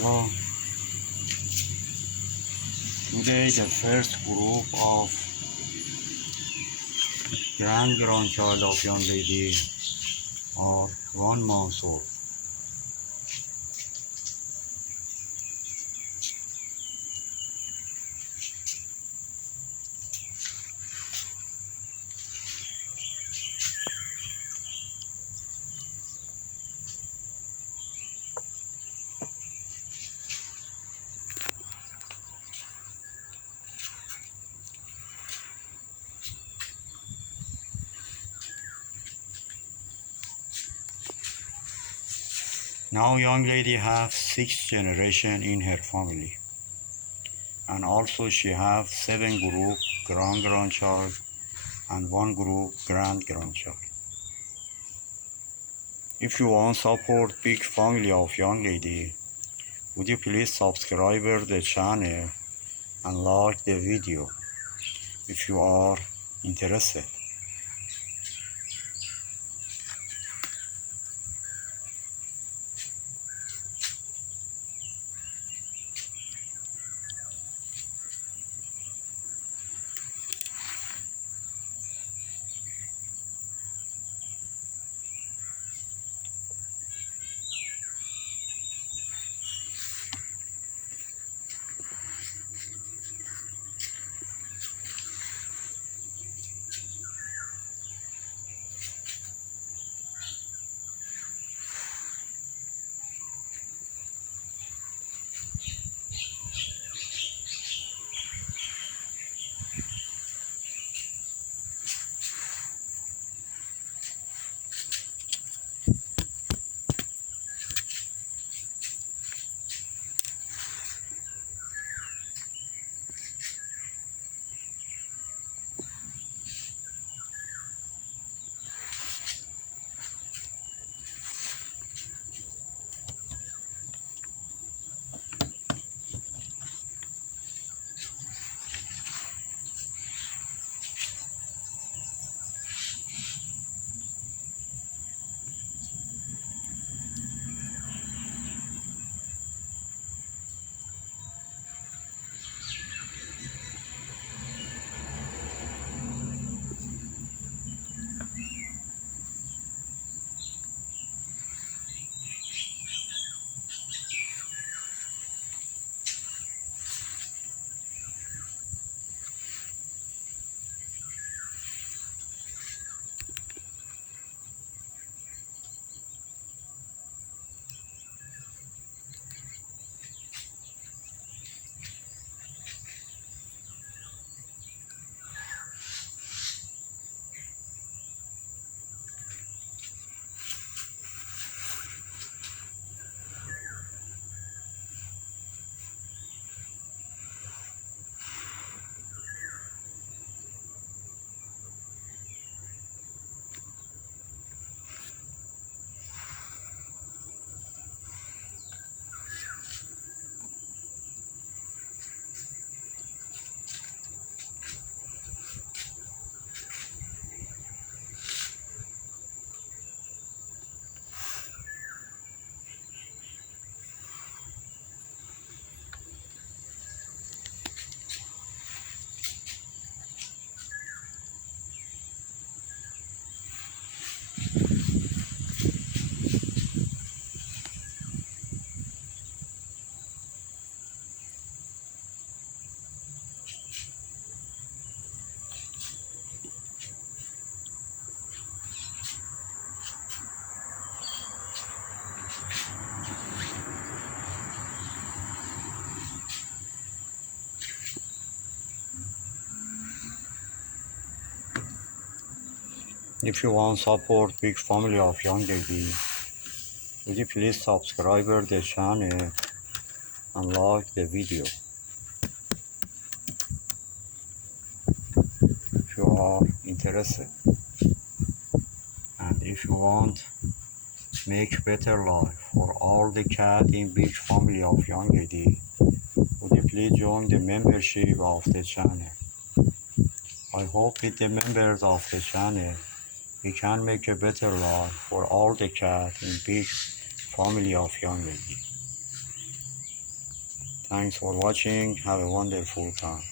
So today the first group of grandchild of young lady are 1 month old. Now young lady have 6 generations in her family, and also she have 7 group grandchild and 1 group grandchild. If you want support big family of young lady, would you please subscribe the channel and like the video if you are interested. If you want support big family of young lady, would you please subscribe the channel and like the video if you are interested. And if you want make better life for all the cat in big family of young lady, would you please join the membership of the channel. I hope with the members of the channel we can make a better life for all the cat in big family of young lady. Thanks for watching. Have a wonderful time.